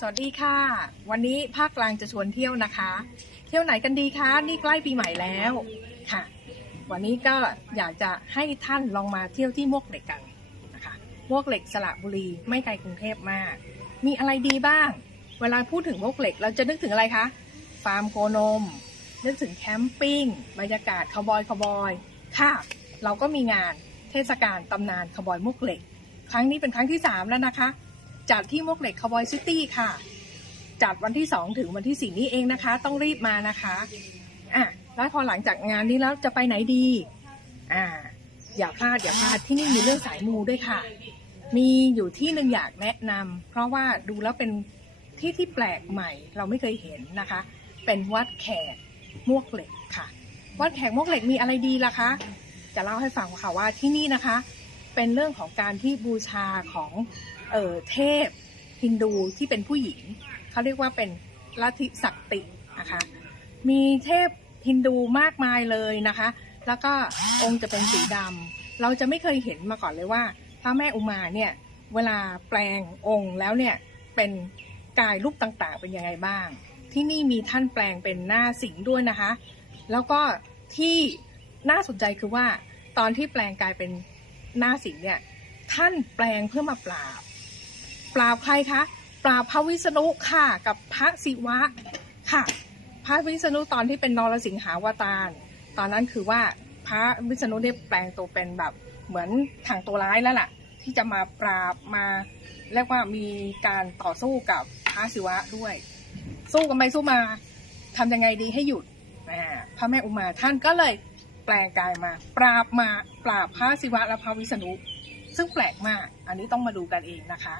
สวัสดีค่ะ วันนี้ภาคกลางจะชวนเที่ยวนะคะ เที่ยวไหนกันดีคะ นี่ใกล้ปีใหม่แล้วค่ะ วันนี้ก็อยากจะให้ท่านลองมาเที่ยวที่มวกเหล็กกันนะคะมวกเหล็กสระบุรีไม่ไกลกรุงเทพมาก มีอะไรดีบ้าง เวลาพูดถึงมวกเหล็กเราจะนึกถึงอะไรคะฟาร์มโคนม นึกถึงแคมปิ้งบรรยากาศคาวบอยคาวบอยค่ะ เราก็มีงานเทศกาลตำนานคาวบอยมวกเหล็ก ครั้งนี้เป็นครั้งที่ 3 แล้วนะคะ จัดที่มวกเหล็กคาวบอยซิตี้ค่ะ จัดวันที่ 2 ถึงวันที่ 4 นี้เองนะคะ ต้องรีบมานะคะอะแล้วพอหลังจากงานนี้แล้วจะไปไหนดีอ่าอย่าพลาดอย่าพลาดที่นี่มีเรื่องสายมูด้วยค่ะ มีอยู่ที่หนึ่งอยากแนะนำเพราะว่าดูแล้วเป็นที่ที่แปลกใหม่เราไม่เคยเห็นนะคะ เป็นวัดแขกมวกเหล็กค่ะ วัดแขกมวกเหล็กมีอะไรดีล่ะคะ จะเล่าให้ฟังค่ะว่าที่นี่นะคะ เป็นเรื่องของการที่บูชาของเออเทพฮินดูที่เป็นผู้หญิง เขาเรียกว่าเป็นลัทธิศักตินะคะมีเทพฮินดูมากมายเลยนะคะ แล้วก็องค์จะเป็นสีดำเราจะไม่เคยเห็นมาก่อนเลยว่าพระแม่อุมาเนี่ยเวลาแปลงองค์แล้วเนี่ยเป็นกายรูปต่างๆ เป็นยังไงบ้าง ที่นี่มีท่านแปลงเป็นหน้าสิงด้วยนะคะ แล้วก็ที่น่าสนใจคือว่าตอนที่แปลงกายเป็น หน้าสิงเนี่ย ท่านแปลงเพื่อมาปราบ ปราบใครคะ ปราบพระวิษณุค่ะกับพระศิวะค่ะ พระวิษณุตอนที่เป็นนรสิงหาวตารตอนนั้นคือว่าพระวิษณุเนี่ยแปลงตัวเป็นแบบเหมือนทางตัวร้ายแล้วล่ะ ที่จะมาปราบมาเรียกว่ามีการต่อสู้กับพระศิวะด้วย สู้กันไปสู้มาทำยังไงดีให้หยุดพระแม่อุมาท่านก็เลย แปลงกายมา ปราบมาปราบพระศิวะและพระวิษณุซึ่งแปลกมาก อันนี้ต้องมาดูกันเองนะคะ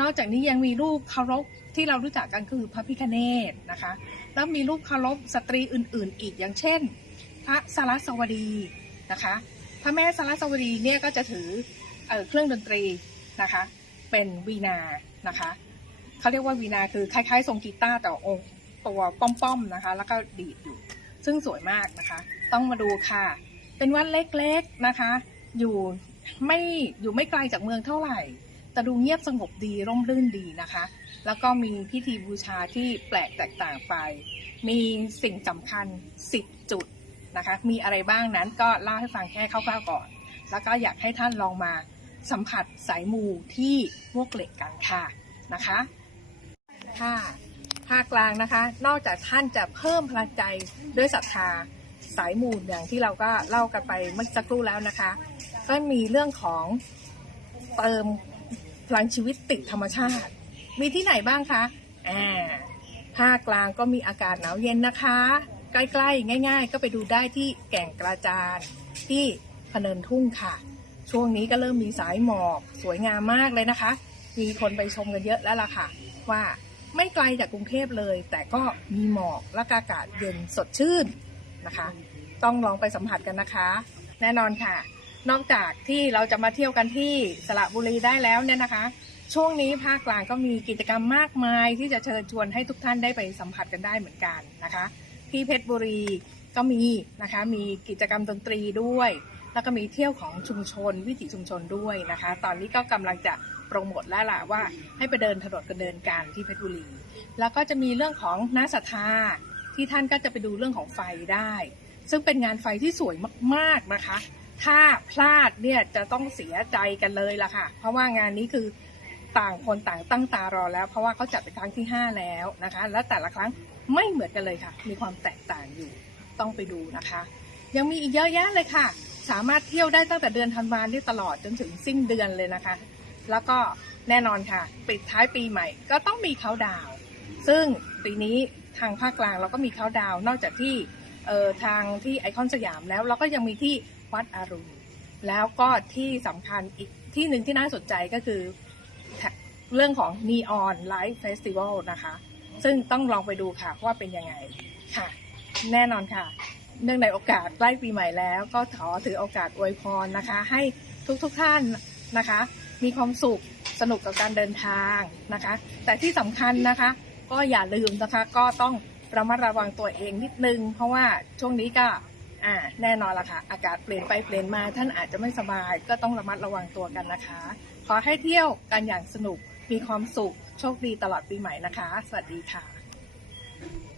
นอกจากนี้ยังมีรูปเคารพที่เรารู้จักกันคือพระพิคเนตนะคะ แล้วมีรูปเคารพสตรีอื่น ๆ อีกอย่างเช่น พระสารสวดีนะคะ พระแม่สารสวดีเนี่ยก็จะถือเออเครื่องดนตรีนะคะ เป็นวีนานะคะเขาเรียกว่าวีนาคือคล้าย ๆ ทรงกีตาร์แต่องค์ตัวป้อมๆนะคะ แล้วก็ดีดอยู่ ซึ่งสวยมากนะคะ ต้องมาดูค่ะ เป็นวัดเล็กๆนะคะ อยู่ไม่อยู่ไม่ไกลจากเมืองเท่าไหร่ แต่ดูเงียบสงบดีร่มรื่นดีนะคะ แล้วก็มีพิธีบูชาที่แปลกแตกต่างไป มีสิ่งสำคัญ 10 จุดนะคะ มีอะไรบ้างนั้นก็เล่าให้ฟังแค่คร่าวๆก่อน แล้วก็อยากให้ท่านลองมาสัมผัสสายมูที่มวกเหล็กกันค่ะนะคะค่ะ ภาคกลางนะคะ นอกจากท่านจะเพิ่มพลังใจด้วยศรัทธาสายมูลอย่างที่เราก็เล่ากันไปเมื่อสักครู่แล้วนะคะ ก็มีเรื่องของเติมพลังชีวิตติดธรรมชาติ มีที่ไหนบ้างคะอ่าภาคกลางก็มีอากาศหนาวเย็นนะคะ ใกล้ๆ ง่าย ๆ ก็ไปดูได้ที่แก่งกระจานที่พะเนินทุ่งค่ะ ช่วงนี้ก็เริ่มมีสายหมอก สวยงามมากเลยนะคะ มีคนไปชมกันเยอะแล้วล่ะค่ะ ว่า ไม่ไกลจากกรุงเทพเลย แต่ก็มีหมอกและอากาศเย็นสดชื่นนะคะ ต้องลองไปสัมผัสกันนะคะ แน่นอนค่ะ นอกจากที่เราจะมาเที่ยวกันที่สระบุรีได้แล้วเนี่ยนะคะ ช่วงนี้ภาคกลางก็มีกิจกรรมมากมาย ที่จะเชิญชวนให้ทุกท่านได้ไปสัมผัสกันได้เหมือนกันนะคะ ที่เพชรบุรีก็มีนะคะ มีกิจกรรมดนตรีด้วย แล้วก็มีเที่ยวของชุมชนวิถีชุมชนด้วยนะคะ ตอนนี้ก็กำลังจะโปรโมทแล้วล่ะว่าให้ไปเดินถนนกันเดินกันที่เพชรบุรี แล้วก็จะมีเรื่องของน้าศรัทธาที่ท่านก็จะไปดูเรื่องของไฟได้ ซึ่งเป็นงานไฟที่สวยมากๆนะคะ ถ้าพลาดเนี่ยจะต้องเสียใจกันเลยล่ะค่ะ เพราะว่างานนี้คือต่างคนต่างตั้งตารอแล้ว เพราะว่าเขาจัดเป็นครั้งที่ 5 แล้วนะคะ และแต่ละครั้งไม่เหมือนกันเลยค่ะ มีความแตกต่างอยู่ต้องไปดูนะคะ ยังมีอีกเยอะแยะเลยค่ะ สามารถเที่ยวได้ตั้งแต่เดือนธันวาคมที่ตลอดจนถึงสิ้นเดือนเลยนะคะ แล้วก็แน่นอนค่ะ ปิดท้ายปีใหม่ ก็ต้องมีเขาดาวซึ่งปีนี้ทางภาคกลางเราก็มีเขาดาว นอกจากที่เออทางที่ไอคอนสยามแล้วเราก็ยังมีที่วัดอรุณแล้วก็ที่สำคัญอีกที่หนึ่งที่น่าสนใจก็คือเรื่องของ Neon Light Festival นะคะ ซึ่งต้องลองไปดูค่ะว่าเป็นยังไงค่ะ แน่นอนค่ะ เนื่องในโอกาสใกล้ปีใหม่แล้ว ก็ขอถือโอกาสอวยพรนะคะ ให้ทุกๆทท่านนะคะ มีความสุขสนุกกับการเดินทางนะคะ แต่ที่สำคัญนะคะ ก็อย่าลืมนะคะก็ต้องระมัดระวังตัวเองนิดนึง เพราะว่าช่วงนี้ก็อ่าแน่นอนละค่ะ อากาศเปลี่ยนไปเปลี่ยนมาท่านอาจจะไม่สบาย ก็ต้องระมัดระวังตัวกันนะคะ ขอให้เที่ยวกันอย่างสนุกมีความสุขโชคดีตลอดปีใหม่นะคะ สวัสดีค่ะ